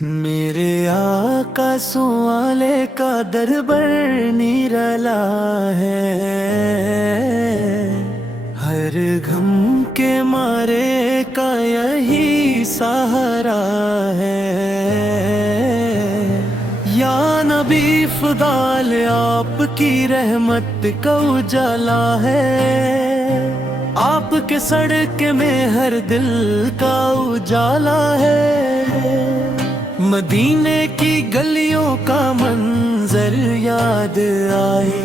मेरे आका सुआले का दरबर निराला है। हर गम के मारे का यही सहारा है। या नबी फदाल आपकी रहमत का उजाला है। आपके सड़क में हर दिल का उजाला है। मदीने की गलियों का मंजर याद आए,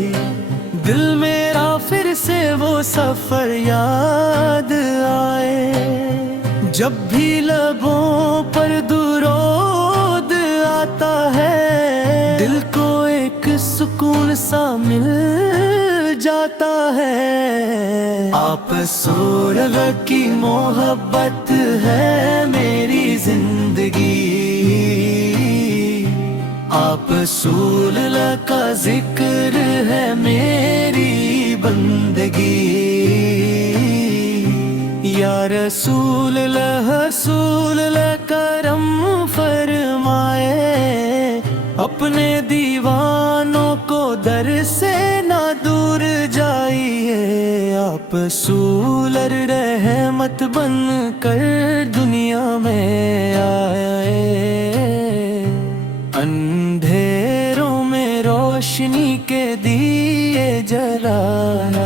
दिल मेरा फिर से वो सफर याद आए। जब भी लबों पर दुरूद आता है, दिल को एक सुकून सा मिल जाता है। आप रसूल की मोहब्बत है मेरी जिंदगी। आप रसूल का जिक्र है मेरी बंदगी। या रसूल करम फरमाए, अपने दीवानों को दर से ना दूर जाइए। आप रसूल रहमत बन कर दुनिया में आए। अंधेरों में रोशनी के दिए जलाए।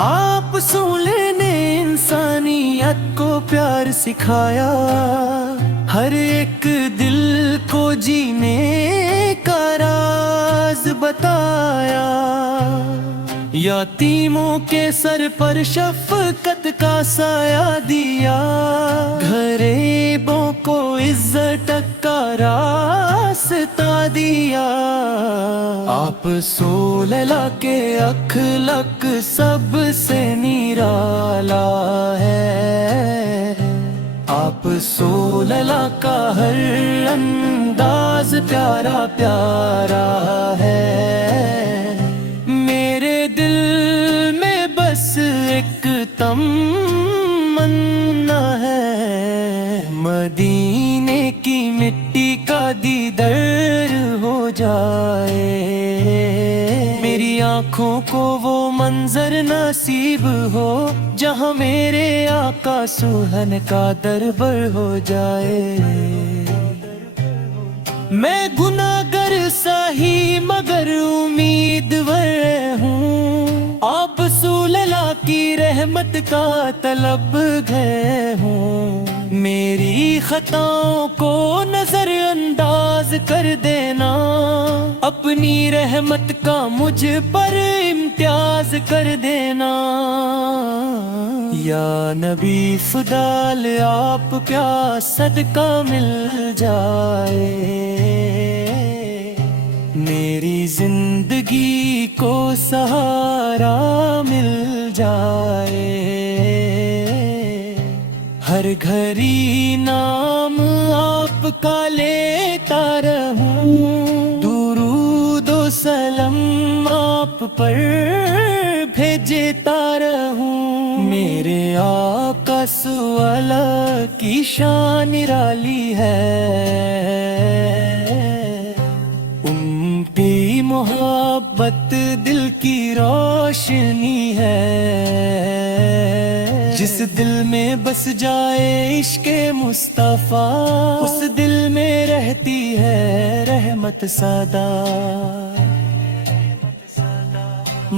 आप रसूल ने इंसानियत को प्यार सिखाया, हर एक दिल को जीने का राज बताया। यतीमों के सर पर शफकत का साया दिया, गरीबों को इज्जत का रास्ता दिया। आप रसूल के अखलक सबसे निराला है। आप रसूल का हर अंदाज प्यारा प्यारा है। मेरे दिल में बस एक तमन्ना है, मदीने की मिट्टी का दीदार हो जाए। मेरी आँखों को वो मंजर नसीब हो, जहाँ मेरे आका सुहन का दरबार हो जाए। मैं गुनाहगार साही मगर उम्मीदवार हूँ, आप रसूल की रहमत का तलबगार हूँ। मेरी खताओं को नजरअंदाज कर देना, अपनी रहमत का मुझ पर इम्तियाज कर देना। या नबी फदाल आप प्यास सदका मिल जाए। मेरी जिंदगी को सहारा मिल जाए। हर घड़ी नाम आपका लेता रहूं, दुरूद व सलाम आप पर भेजता रहूं। मेरे आका सुअल की शान निराली है, उनकी मोहब्बत दिल की रोशनी है। जिस दिल में बस जाए इश्क़े मुस्तफ़ा, उस दिल में रहती है रहमत सदा।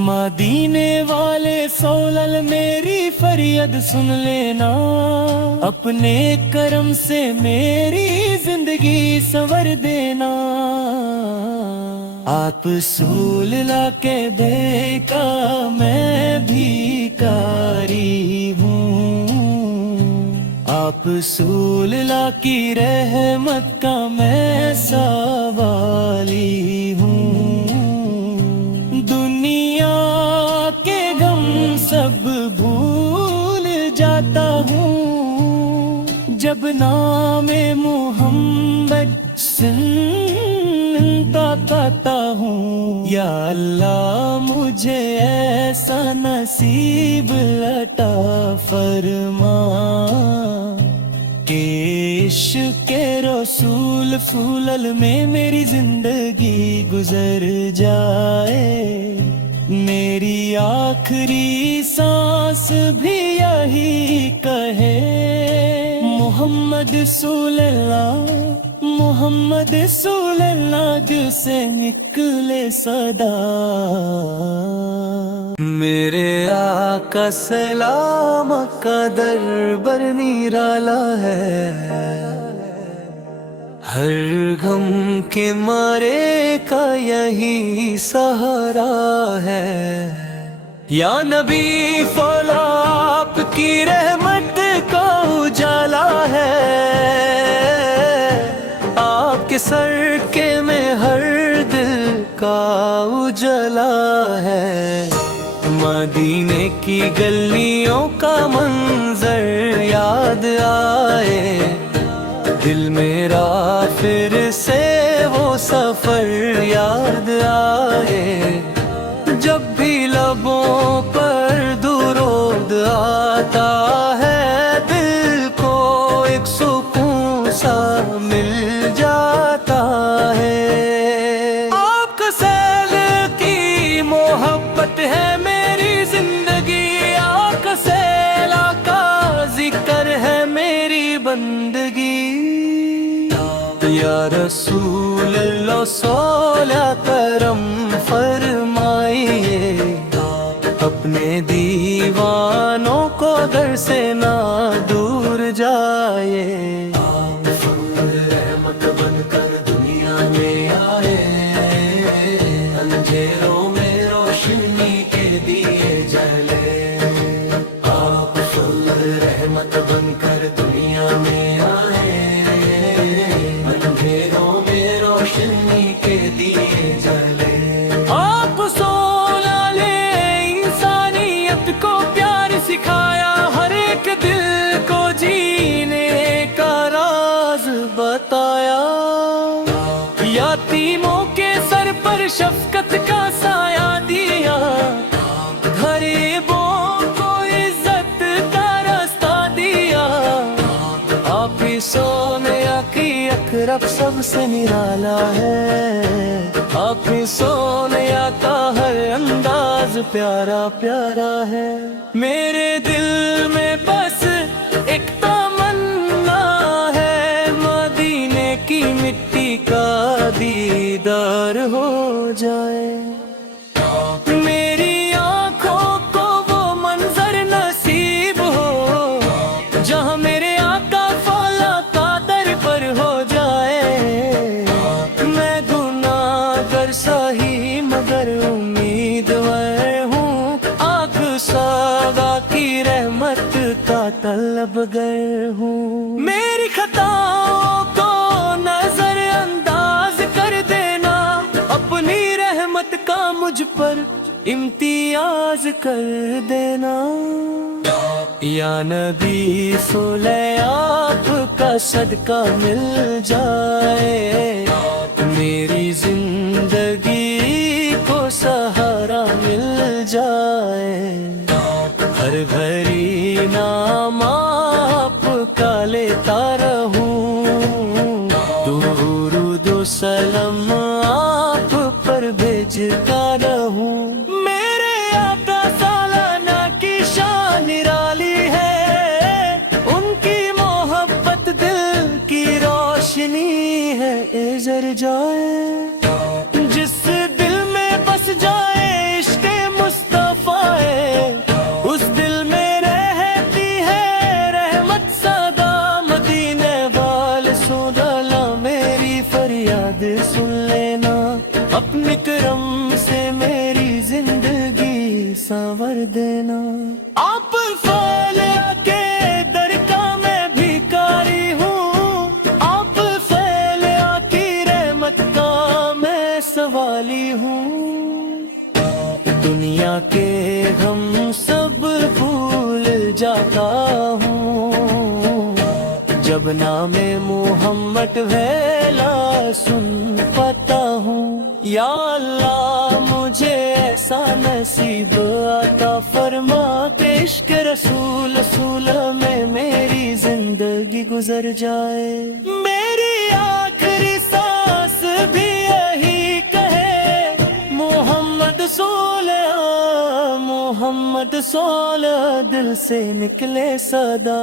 मदीने वाले सोलल मेरी फरियाद सुन लेना, अपने करम से मेरी जिंदगी संवर देना। आप रसूल के देखा मैं भिखारी हूँ, आप रसूल की रहमत का मैं सवाली हूँ। दुनिया के गम सब भूल जाता हूँ, जब नाम मोहम्मद सुन सुनता पाता हूँ। या अल्लाह मुझे ऐसा नसीब अता फरमा कि इश्क़-ए रसूल फूलल में मेरी जिंदगी गुजर जाए। मेरी आखिरी सांस भी यही कहे, मोहम्मद सल्लल्लाहु, मोहम्मद सल्लल्लाहु, दिल से निकले सदा। मेरे आका सलाम का दरबार निराला है, हर गम के मारे का यही सहारा है। या नबी फौला आपकी रहमत का उजाला है, आपके सर में हर दिल का उजाला है। मदीने की गलियों का मंजर याद आए, दिल मेरा फिर से वो सफर याद आए। जब भी लबों पर दुरूद आता है, दिल को एक सुकून सा मिल जाता है। आपका सैल की मोहब्बत है मेरी जिंदगी, आपका सैला का जिक्र है मेरी बंदगी। या रसूल अल्लाह सौला करम फरमाइए, अपने दीवानों को दर से ना दूर जाए। रहमत बनकर दुनिया में आए, अंधेरों में रोशनी के दिए जले। आप रहमत बनकर दुनिया में आए, अंधेरों में रोशनी के दिए जले। आप सोला ले इंसानियत को प्यार सिखाया, हर एक दिल को जीने का राज बताया। यतीमों के सर पर शफकत का साया दिया, गरीबों को इज्जत का रास्ता दिया। आप ही सोने की अकरब सबसे निराला है, आप ही सोने का हर अंदाज प्यारा प्यारा है। मेरे दिल में बस एक तमन्ना है, मदीने की मिट्टी का दीदार हो जाए। मेरी आंखों को वो मंजर नसीब हो, जहां मेरे आका फौला का दर पर हो जाए। मैं गुनाहगार सही मगर उम्मीदवार हूँ, आँख सौदा की रहमत का तलबगर हूँ। मेरी खताओं को नजरअंदाज कर देना, अपनी रहमत का मुझ पर इम्तियाज कर देना। या नबी सोले आपका सदका मिल जाए, मेरी जिंदगी को सहारा मिल जाए। हर घड़ी नाम आपका लेता रहूं, दुरूद सलाम आप पर भेजता रहूं। मेरे आका सालाना की शान निराली है, उनकी मोहब्बत दिल की रोशनी है। एजर जाए जिस दिल में बस जाए इश्क़ मुस्तफा है, उस दिल में रहती है रहमत सदा। मदीने वाले सोला मेरी फरियाद सुन लेना, अपने करम से मेरी जिंदगी संवर देना। आप फौला के दर का मैं भिखारी हूँ, आप फौला की रहमत का मैं सवाली हूँ। दुनिया के गम सब भूल जाता हूँ, जब नामे मोहम्मद वेला सुन पाता हूँ। یا اللہ مجھے ایسا نصیب عطا فرما کہ عشق رسول رسول میں میری زندگی گزر جائے. میری آخری سانس بھی یہی کہے محمد سولہ محمد سولہ، دل سے نکلے صدا.